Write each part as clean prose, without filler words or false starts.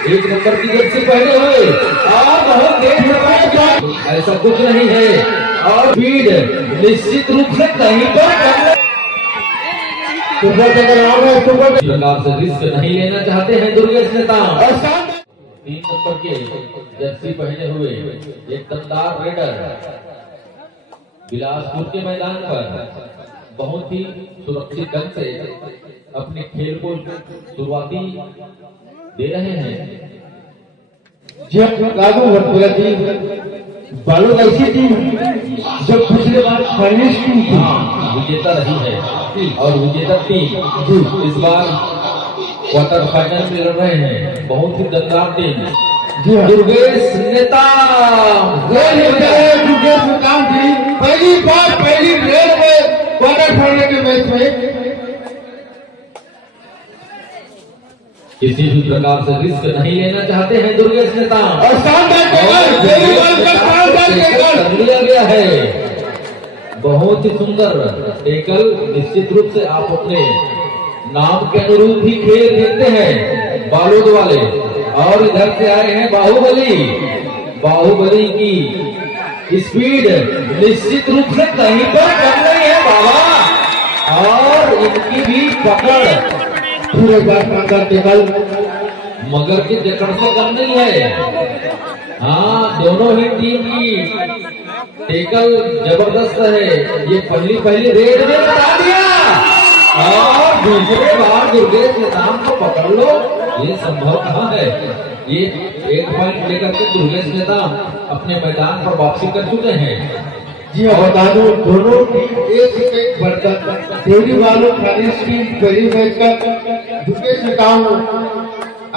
एक नंबर की जर्सी पहने हुए और बहुत तेज, ऐसा कुछ नहीं है और स्पीड निश्चित रूप से कहीं पर प्रकार से रिस्क नहीं लेना चाहते हैं दुर्गेश नेता। 3 नंबर के जर्सी पहने हुए एक दमदार रेडर बिलासपुर के मैदान पर बहुत ही सुरक्षित ढंग से अपने खेल को शुरुआती दे रहे हैं। जब लागू भटपुरा जी बालों ऐसी टीम जब पिछले बार फाइनलिस्ट टीम थी विजेता रही है और विजेता टीम इस बार क्वार्टर फाइनल में लड़ रहे हैं। बहुत ही दमदार टीम दुर्गेश नेता दुर्गेश नेता जी पहली बार पहली रेड में क्वार्टर फाइनल के मैच में किसी भी प्रकार से रिस्क नहीं लेना चाहते हैं दुर्गेश नेता और लिया गया है। बहुत ही सुंदर टेकल। निश्चित रूप से आप अपने नाम के अनुरूप ही खेल खेलते हैं बारूद वाले। और इधर से आए हैं बाहुबली। बाहुबली की स्पीड निश्चित रूप से कहीं पर कम नहीं है बाबा। और इनकी भी पकड़ पूरे टेकल मगर की जकड़ से कम नहीं है। हाँ, दोनों ही टीम की टेकल जबरदस्त है। ये पहली रेड में बता दिया और दूसरे बार दुर्गेश नेता को पकड़ लो, ये संभव कहाँ है। ये 1 पॉइंट लेकर के दुर्गेश नेता अपने मैदान पर वापसी कर चुके हैं। जी हाँ, बता दो दोनों टीम एक बढ़कर देवरी वालों फाइनलिस्ट टीम पहली मैच का दुर्गेश नेता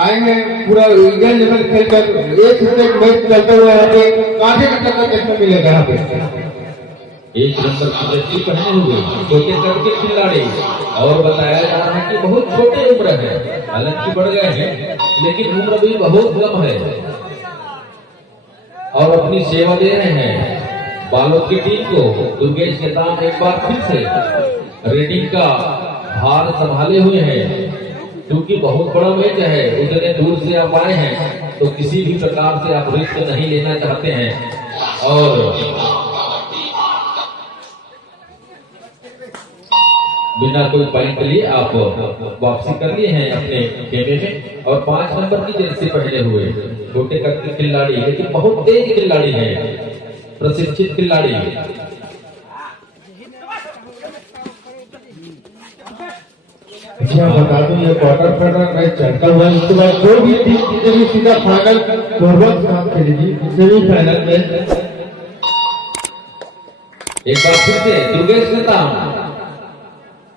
आए हैं पूरा ईगल लेवल खेलकर एक मैच चलते हुए यहाँ पे काफी टक्कर देखने मिलेगा। यहाँ पे 1 नंबर की जर्सी पहने हुए छोटे कद के खिलाड़ी और बताया जा रहा है कि बहुत छोटे उम्र है। हालांकि बढ़ गए हैं लेकिन उम्र भी बहुत कम है और अपनी सेवा दे रहे हैं बालोद की टीम को। दुर्गेश नेता एक बार फिर से रेडिंग का हार संभाले हुए हैं क्योंकि बहुत बड़ा मैच है। उतने दूर से आप आए हैं तो किसी भी प्रकार से आप रिस्क नहीं लेना चाहते हैं और बिना कोई पॉइंट लिए आप वापसी कर लिए हैं अपने खेमे में। और 5 नंबर की जर्सी पहने हुए छोटे कद के खिलाड़ी लेकिन बहुत तेज खिलाड़ी है, प्रशिक्षित खिलाड़ी। अच्छा बता दूं ये क्वार्टर फाइनल मैच चलता हुआ है। उसके बाद कोई भी टीम जितनी सीधा फाइनल फॉरवर्ड साथ खेलेगी सेमीफाइनल में। एक बार फिर से दुर्गेश नेता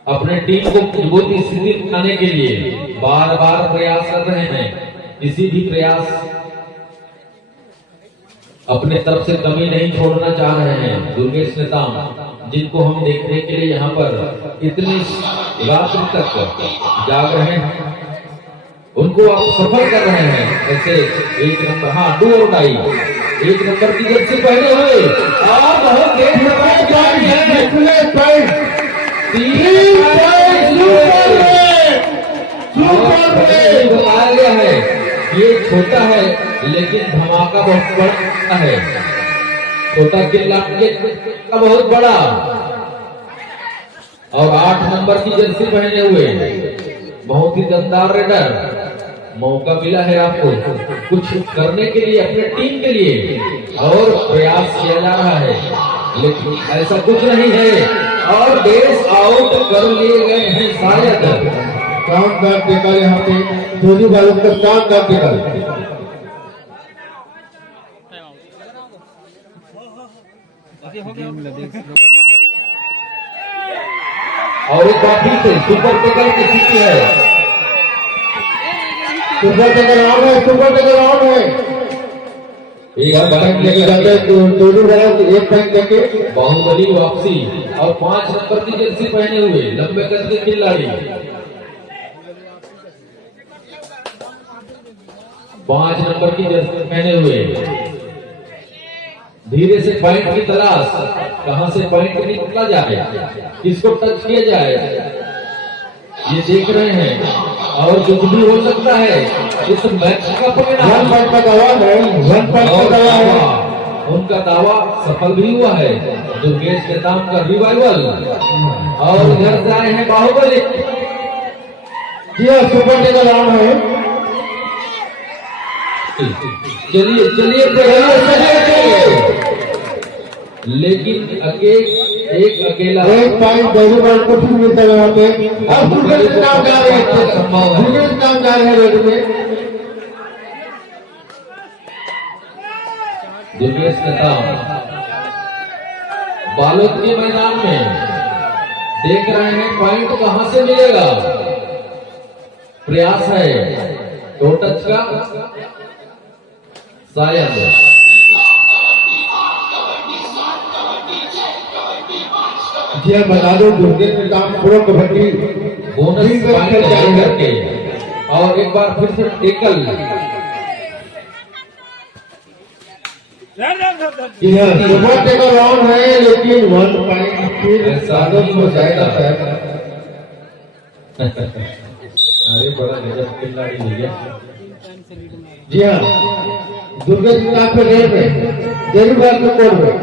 अपने टीम को मजबूत स्थिति बनाने के लिए बार बार प्रयास कर रहे हैं। किसी भी प्रयास अपने तरफ से कमी नहीं छोड़ना चाह रहे हैं दुर्गेश नेता, जिनको हम देखने के लिए यहाँ पर इतनी रात तक जाग रहे हैं। उनको आप सफल कर रहे हैं। ऐसे 1 नंबर, हाँ, डू और डाई 1 नंबर की जर्सी पहने हुए और बहुत तेज बताया गया है। ये छोटा है लेकिन धमाका बहुत बड़ा है। छोटा किला का बहुत बड़ा। और 8 नंबर की जर्सी पहने हुए बहुत ही दमदार रेडर। मौका मिला है आपको कुछ करने के लिए अपने टीम के लिए और प्रयास किया जा रहा है लेकिन ऐसा कुछ नहीं है और बेस आउट कर लिए गए हैं शायद। काउंट कर देकर यहाँ पे धोनी वालों का काउंट कर देकर और एक बार फिर से सुपर टेकर की स्थिति है। सुपर टेकर आउट है, सुपर टेकर आउट है। एक पॉइंट लेके जाते हैं दोनों वालों को 1 पॉइंट देके बाहुबली वापसी। और 5 नंबर की जर्सी पहने हुए लंबे कद के खिलाड़ी 5 नंबर की जर्सी पहने हुए धीरे से पॉइंट की तलाश, कहां से पॉइंट निकला जाए, किसको टच किया जाए, ये देख रहे हैं। और कुछ भी हो सकता है इस मैच का 1 परिणाम पॉइंट का दावा है, 1 पॉइंट का और दावा है। दावा, उनका दावा सफल भी हुआ है। दुर्गेश के नाम का रिवाइवल और इधर से आए हैं बाहुबली। जी हाँ, सुपर टेकल राउंड है। चलिए चलिए लेकिन एक अकेला 1 पॉइंट देवी बालू को फिर मिलता है वहाँ पे। अब दुर्गेश नाम जा रहे हैं, संभव है। दुर्गेश नाम जा रहे हैं रेड में। दुर्गेश नेताम बालोद के मैदान में देख रहे हैं पॉइंट कहां से मिलेगा। प्रयास है टो टच का, शायद जी हाँ, बता दो Durgesh Netam pro kabaddi bonus team में पॉइंट खेल जारी जाएंगे। करके और एक बार फिर से टेकल। जी हाँ, सुपर टेकल राउंड है, लेकिन 1 पॉइंट फिर यादव को जाएगा शायद। अरे बड़ा गजब खिलाड़ी भैया। जी हाँ, दुर्गेश नेताम पे रेड में, देवी बालू को कोड में।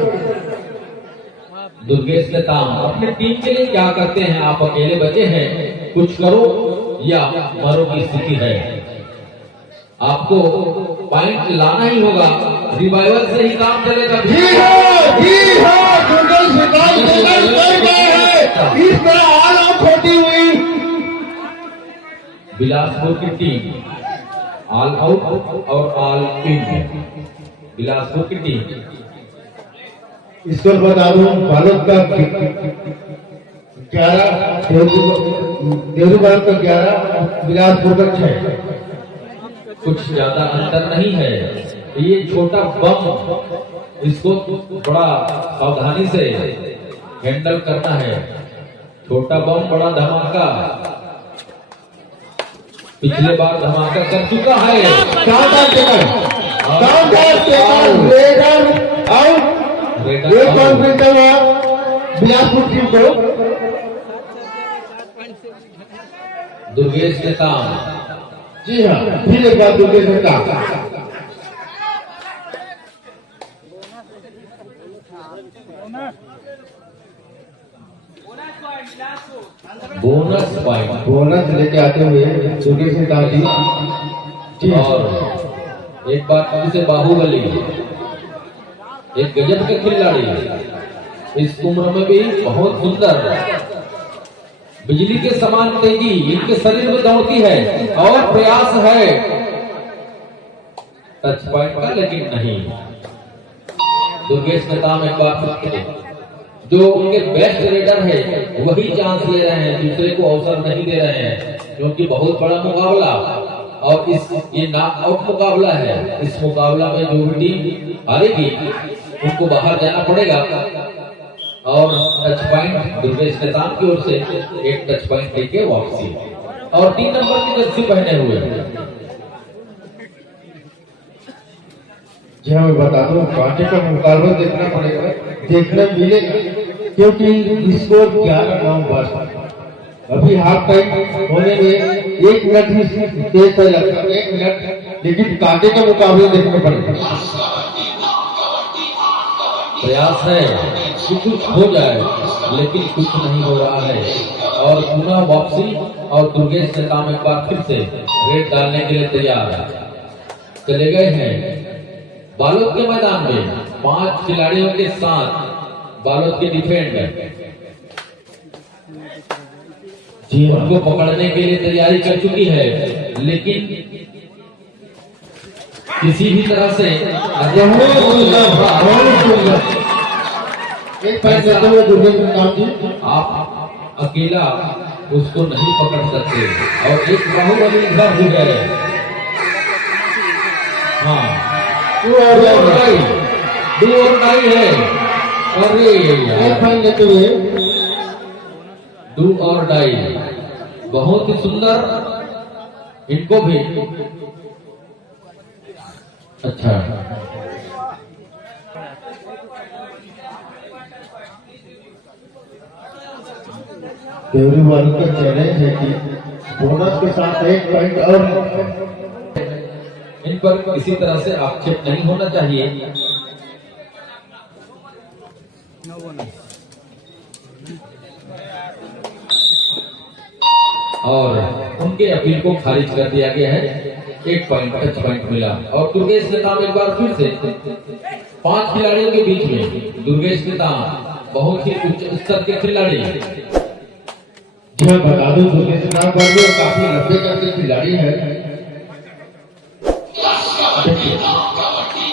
दुर्गेश नेताम अपने टीम के लिए क्या करते हैं? आप अकेले बचे हैं, कुछ करो या मरो की स्थिति है। आपको पॉइंट लाना ही होगा, रिवाइवल से ही काम चलेगा। जी हाँ, जी हाँ, दुर्गेश नेताम टेकल कर गए हैं। इस तरह ऑल आउट होती हुई बिलासपुर की टीम ऑल आउट और ऑल इन। बिलासपुर की टीम इसको बता दूं, भारत का 11, देवरीबाल का 11, बिलासपुर का 6। कुछ ज्यादा अंतर नहीं है। ये छोटा बम, इसको बड़ा सावधानी से हैंडल करना है। छोटा बम बड़ा धमाका, पिछले बार धमाका कर चुका है। शानदार टेकल, शानदार टेकल, रेडर आउट। ये कॉन्फ्रेंस हुआ बिलासपुर टीम को। दुर्गेश नेताम जी हाँ, फिर एक बार Durgesh Netam. Bonus point bonus लेके आते हुए दुर्गेश नेताम जी। जी और एक बार फिर से बाहुबली, एक गजब के खिलाड़ी, इस उम्र में भी बहुत सुंदर, बिजली के समान तेजी इनके शरीर में दौड़ती है और प्रयास है टच पॉइंट का, लेकिन नहीं। दुर्गेश नेताम एक बार जो उनके बेस्ट रेडर है वही चांस ले रहे हैं, दूसरे को अवसर नहीं दे रहे हैं, क्योंकि बहुत बड़ा मुकाबला और ये नॉकआउट मुकाबला है। इस मुकाबला में जो भी टीम हारेगी उनको बाहर जाना पड़ेगा। और टच पॉइंट दुर्गेश नेताम की ओर से एक टच पॉइंट लेके वापसी और 3 नंबर की जर्सी पहने हुए। जी हाँ, मैं बता दूं, कांटे का मुकाबला देखना पड़ेगा, देखने मिलेगा, क्योंकि स्कोर 11-9 बस। अभी हाफ टाइम होने में 1 मिनट ही तेज हो जाता है, 1 मिनट, लेकिन कांटे का मुकाबला देखना पड़ेगा। प्रयास है कि कुछ हो जाए, लेकिन कुछ नहीं हो रहा है और पुनः वापसी। और दुर्गेश नेताम एक बार फिर से रेड डालने के लिए तैयार चले गए हैं। बालोद के मैदान में 5 खिलाड़ियों के साथ बालोद के डिफेंडर जी उनको पकड़ने के लिए तैयारी कर चुकी है, लेकिन किसी भी तरह से एक पैर देते हुए दुर्गेश नेताम जी। आप अकेला उसको नहीं पकड़ सकते और एक बाहुबली इधर भी गए। हाँ, टू और डाई है। अरे एक पैर लेते हुए डू और डाई, बहुत ही सुंदर। इनको भी अच्छा देवरी वालों का चैलेंज है कि बोनस के साथ 1 पॉइंट और इन पर किसी तरह से आक्षेप नहीं होना चाहिए। और उनके अपील को खारिज कर दिया गया है। 1 पॉइंट टच पॉइंट मिला। और दुर्गेश नेताम एक बार फिर से 5 खिलाड़ियों के बीच में दुर्गेश नेताम बहुत ही उच्च स्तर के खिलाड़ी। जी बता दूं दुर्गेश नेताम वर्ग काफी लंबे कद के खिलाड़ी है।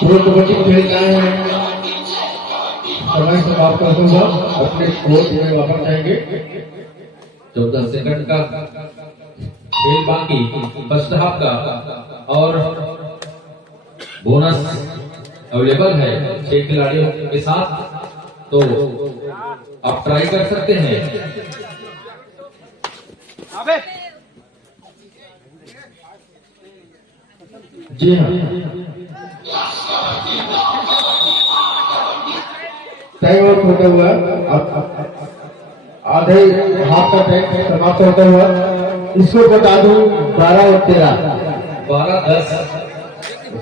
प्रो कबड्डी खेल रहे हैं। समय समाप्त कर दूंगा, अपने कोर्ट में वापस जाएंगे। 14 सेकंड का खेल बाकी फर्स्ट हाफ का। और बोनस अवेलेबल है 6 खिलाड़ियों के साथ, तो आप ट्राई कर सकते हैं। जी हाँ, टाइम आउट होता हुआ आधे हाफ का टाइम समाप्त होता हुआ इसको बता दूं 12 और 13 12-10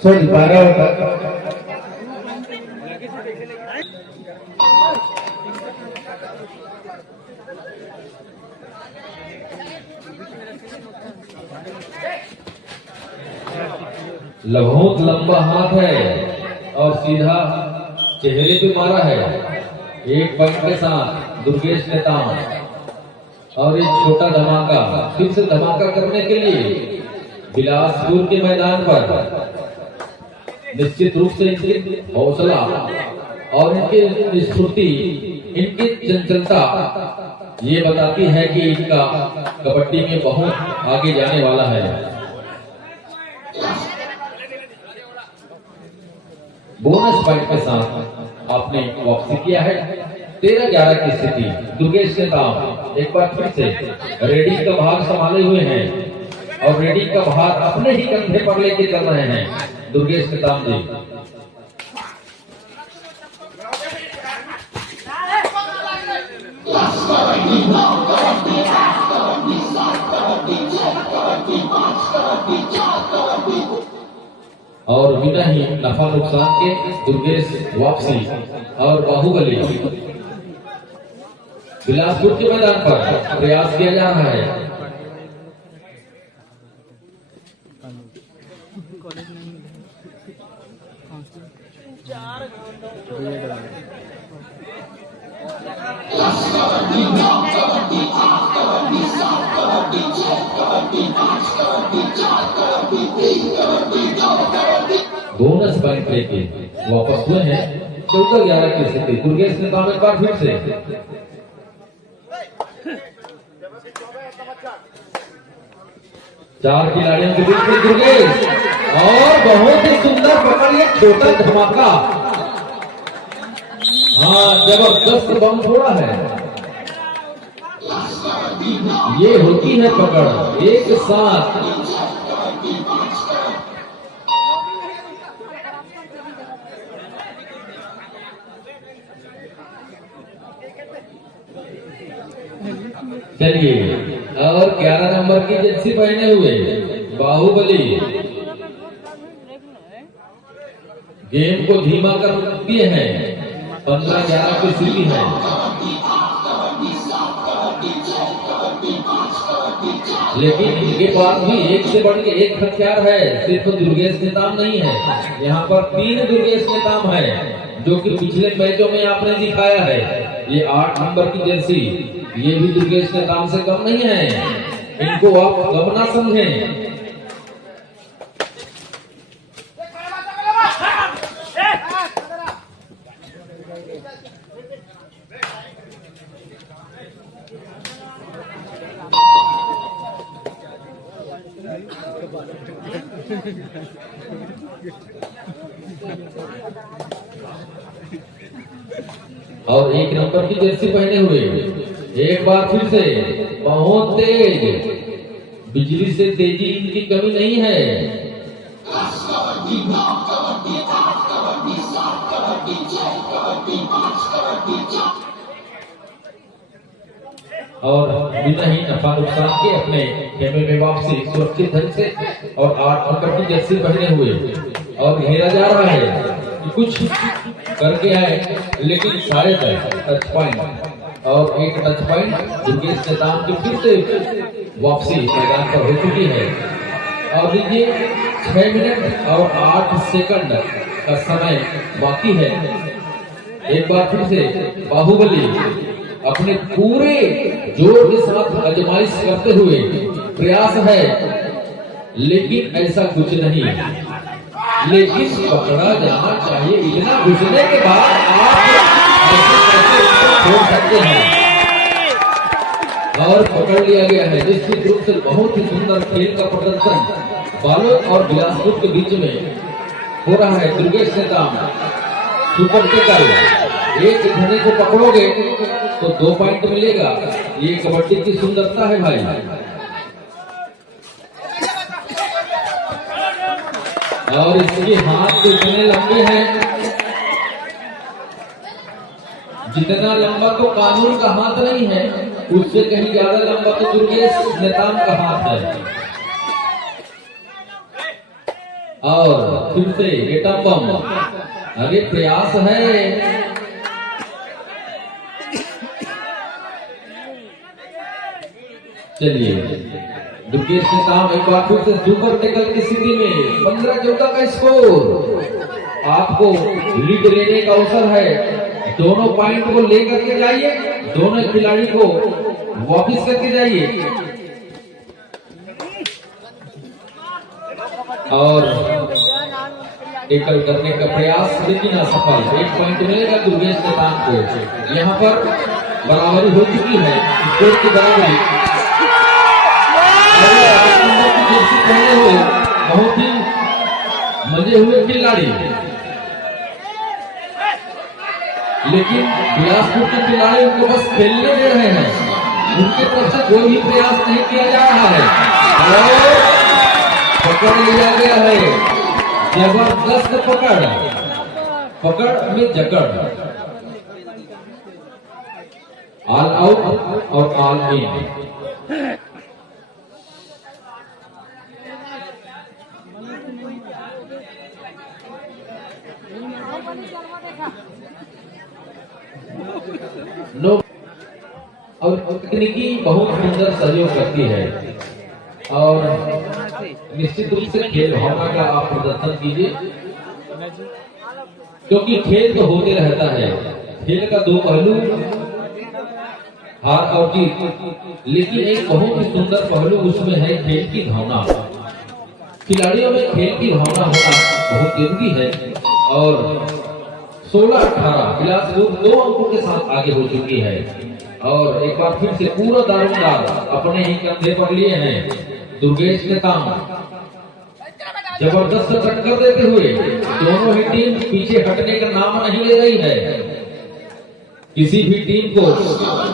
सॉरी 12 और 10 बहुत लंबा हाथ है और सीधा चेहरे पे मारा है। 1 पॉइंट के साथ दुर्गेश नेताम। और एक छोटा धमाका फिर से धमाका करने के लिए बिलासपुर के मैदान पर निश्चित रूप से इनकी हौसला और इनकी स्फूर्ति, इनकी चंचलता ये बताती है कि इनका कबड्डी में बहुत आगे जाने वाला है। बोनस पॉइंट के साथ आपने वापसी किया है। 13-11 की स्थिति। दुर्गेश नेताम एक बार फिर से रेडी का भार संभाले हुए हैं और रेडी का भार अपने ही कंधे पर लेके चल रहे हैं दुर्गेश नेताम जी। और बिना ही नफा नुकसान के दुर्गेश वापसी। और बाहुबली बिलासपुर के मैदान पर प्रयास किया जा रहा है। बोनस पॉइंट लेके वापस हुए हैं। 14-11 की स्थिति। दुर्गेश नेताम एक बार फिर से 4 खिलाड़ियों के बीच में दुर्गेश और बहुत ही सुंदर पकड़ लिया। छोटा धमाका, हाँ जबरदस्त बम फोड़ा है। ये होती है पकड़ एक साथ। चलिए, और 11 नंबर की जर्सी पहने हुए बाहुबली गेम को धीमा कर दिए हैं। 15-11 की स्थिति है। लेकिन इनके पास भी एक से बढ़ के एक हथियार है। सिर्फ दुर्गेश नेताम नहीं है, यहाँ पर 3 दुर्गेश नेताम है जो कि पिछले मैचों में आपने दिखाया है। ये 8 नंबर की जर्सी ये भी दुर्गेश नेताम से कम नहीं है। इनको आप कम ना समझें। और 1 नंबर की जर्सी पहने हुए एक बार फिर से बहुत तेज, बिजली से तेजी इनकी कमी नहीं है। और बिना ही नफा नुकसान के अपने खेमे में वापसी सुरक्षित ढंग से और 8 अंक की जर्सी पहने हुए और घेरा जा रहा है कि कुछ करके आए, लेकिन शायद टच पॉइंट और एक टच पॉइंट दुर्गेश नेताम की फिर से वापसी मैदान पर हो चुकी है। और देखिए 6 मिनट और 8 सेकंड का समय बाकी है। एक बार फिर से बाहुबली अपने पूरे जोर के साथ आजमाइश करते हुए प्रयास है, लेकिन ऐसा कुछ नहीं। लेकिन पकड़ा जाना चाहिए, इतना घुसने के बाद आप छोड़ सकते हैं। और पकड़ लिया गया है। निश्चित रूप से बहुत ही सुंदर खेल का प्रदर्शन बालोद और बिलासपुर के बीच में हो रहा है। दुर्गेश नेताम सुपर टेकल, एक जने को पकड़ोगे तो 2 पॉइंट मिलेगा। ये कबड्डी की सुंदरता है भाई। और इसके हाथ तो इतने लंबे हैं, जितना लंबा तो कानून का हाथ नहीं है, उससे कहीं ज्यादा लंबा तो दुर्गेश नेताम का हाथ है। और फिर से एटम बम, अरे प्रयास है। चलिए दुर्गेश नेताम एक बार फिर से सुपर टेकल की स्थिति में 15-14 का स्कोर। आपको लीड लेने का अवसर है। दोनों पॉइंट को लेकर के जाइए, दोनों खिलाड़ी को वापस करके जाइए। और टेकल करने का प्रयास लेकिन असफल। 1 पॉइंट मिलेगा दुर्गेश नेताम को। यहाँ पर बराबरी हो चुकी है, स्कोर की बराबरी। पहले हुए बहुत ही मजे हुए खिलाड़ी, लेकिन बिलासपुर के खिलाड़ी उनको बस खेलने दे रहे हैं। उनके तरफ से कोई भी प्रयास नहीं किया जा रहा है। और पकड़ लिया गया है, जबरदस्त पकड़, पकड़ में जकड़। ऑल आउट और ऑल इन। नो और तकनीकी बहुत सुंदर सहयोग करती है। और निश्चित रूप से खेल भावना का आप प्रदर्शन कीजिए, क्योंकि खेल तो होते रहता है। खेल का 2 पहलू, हार और जीत, लेकिन एक बहुत ही सुंदर पहलू उसमें है खेल की भावना। खिलाड़ियों में खेल की भावना होना बहुत जरूरी है। और 16-18 बिलासपुर 2 अंकों के साथ आगे हो चुकी है। और एक बार फिर से पूरा दारोमदार अपने ही कंधे पर लिए हैं दुर्गेश नेताम। जबरदस्त टक्कर देते हुए दोनों ही टीम पीछे हटने का नाम नहीं ले रही है। किसी भी टीम को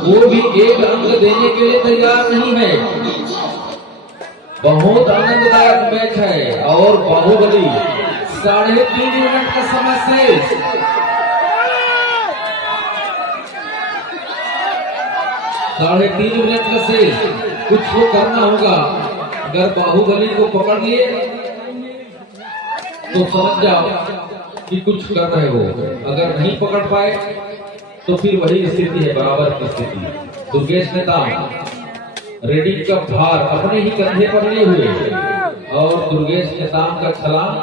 वो भी 1 अंक देने के लिए तैयार नहीं है। बहुत आनंददायक मैच है। और बाहुबली 3.5 मिनट का समय शेष। 3.5 मिनट का शेष। कुछ तो करना होगा। अगर बाहुबली को पकड़ लिए तो समझ जाओ कि कुछ कर रहे हो। अगर नहीं पकड़ पाए तो फिर वही स्थिति है, बराबर की स्थिति। दुर्गेश नेताम रेडी का भार अपने ही कंधे पर लिए हुए। और दुर्गेश नेताम का छलांग,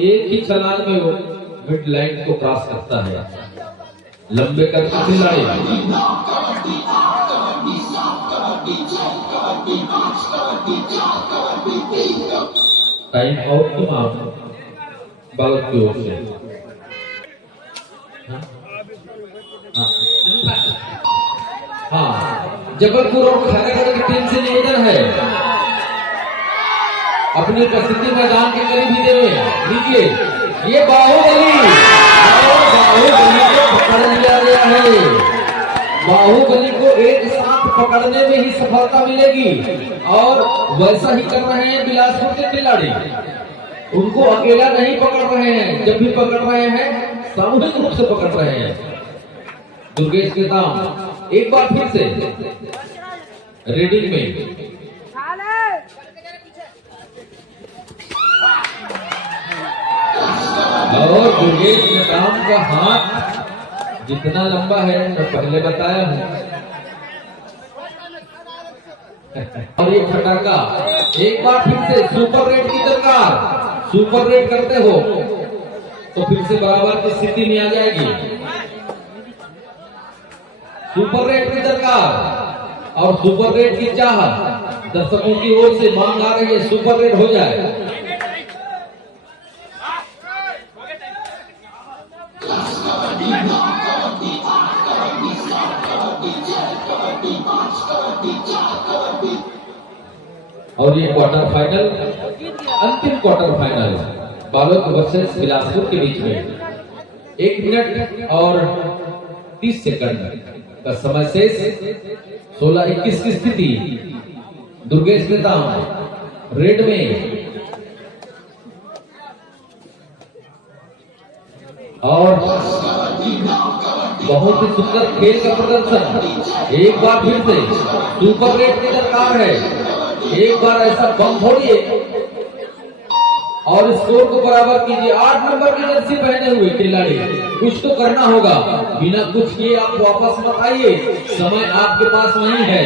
एक ही छलांग में वो मिड लाइन को क्रॉस करता है। लंबे करके खिलाड़ी टाइम आउट की मांग बालक की ओर से। हाँ, जबलपुर और खैरागढ़ की टीम से निवेदन है अपनी उपस्थिति मैदान के करीब ही देवे लीजिए। ये बाहुबली को पकड़ लिया गया है। बाहुबली को एक साथ पकड़ने में ही सफलता मिलेगी। और वैसा ही कर रहे हैं बिलासपुर के खिलाड़ी। उनको अकेला नहीं पकड़ रहे हैं, जब भी पकड़ रहे हैं सामूहिक रूप से पकड़ रहे हैं। दुर्गेश नेताम एक बार फिर से रीडिंग में। और दुर्गेश नेताम का हाथ जितना लंबा है मैं पहले बताया हूं। और ये फटाका एक बार फिर से सुपर रेट की दरकार, सुपर रेट करते हो तो फिर से बराबर की स्थिति में आ जाएगी। सुपर रेट की दरकार और सुपर रेट की चाहत, दर्शकों की ओर से मांग आ रही है, सुपर रेट हो जाए। और ये क्वार्टर फाइनल, अंतिम quarter final Balod versus Bilaspur के बीच में 1 मिनट और 30 सेकंड का समय शेष। 16-21 की स्थिति। दुर्गेश नेताम रेड में और बहुत ही सुंदर खेल का प्रदर्शन। एक बार फिर से सुपर रेट की दरकार है, एक बार ऐसा बम फोड़िए और स्कोर को बराबर कीजिए। 8 नंबर की जर्सी पहने हुए खिलाड़ी, कुछ तो करना होगा, बिना कुछ किए आप वापस मत आइए। समय आपके पास नहीं है,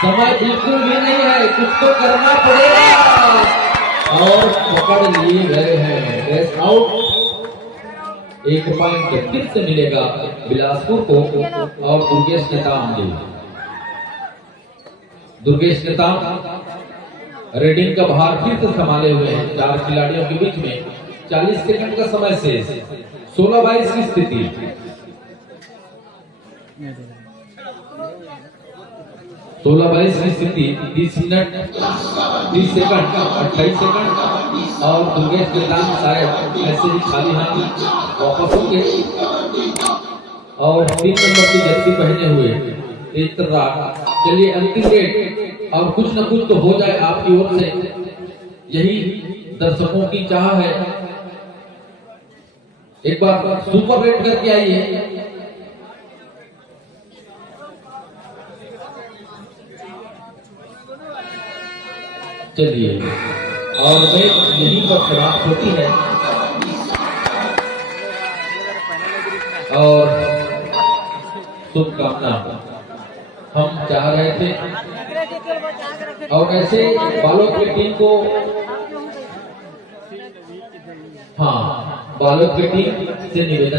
समय बिल्कुल भी नहीं है, कुछ तो करना पड़ेगा। और पकड़ लिए गए हैं, रेस आउट। 1 पॉइंट फिर से मिलेगा बिलासपुर को और दुर्गेश नेताम जी। दुर्गेश नेताम रेडिंग का भार फिर से संभाले हुए हैं 4 खिलाड़ियों के बीच में। 40 सेकंड का समय शेष। 16-22 की स्थिति। 16-22 की स्थिति। 30 मिनट 30 सेकंड 28 सेकंड और दुर्गेश नेताम शायद ऐसे ही खाली हाथ वापस होंगे। और 3 नंबर की जर्सी पहने हुए एक तरह। चलिए अंतिम रेट और कुछ न कुछ तो हो जाए आपकी ओर से, यही दर्शकों की चाह है। एक बार सुपर रेट करके आइए। चलिए और मैच यहीं पर समाप्त होती है और शुभकामना हम चाह रहे थे। और ऐसे बालोद की टीम को, हाँ बालोद की टीम से निवेदन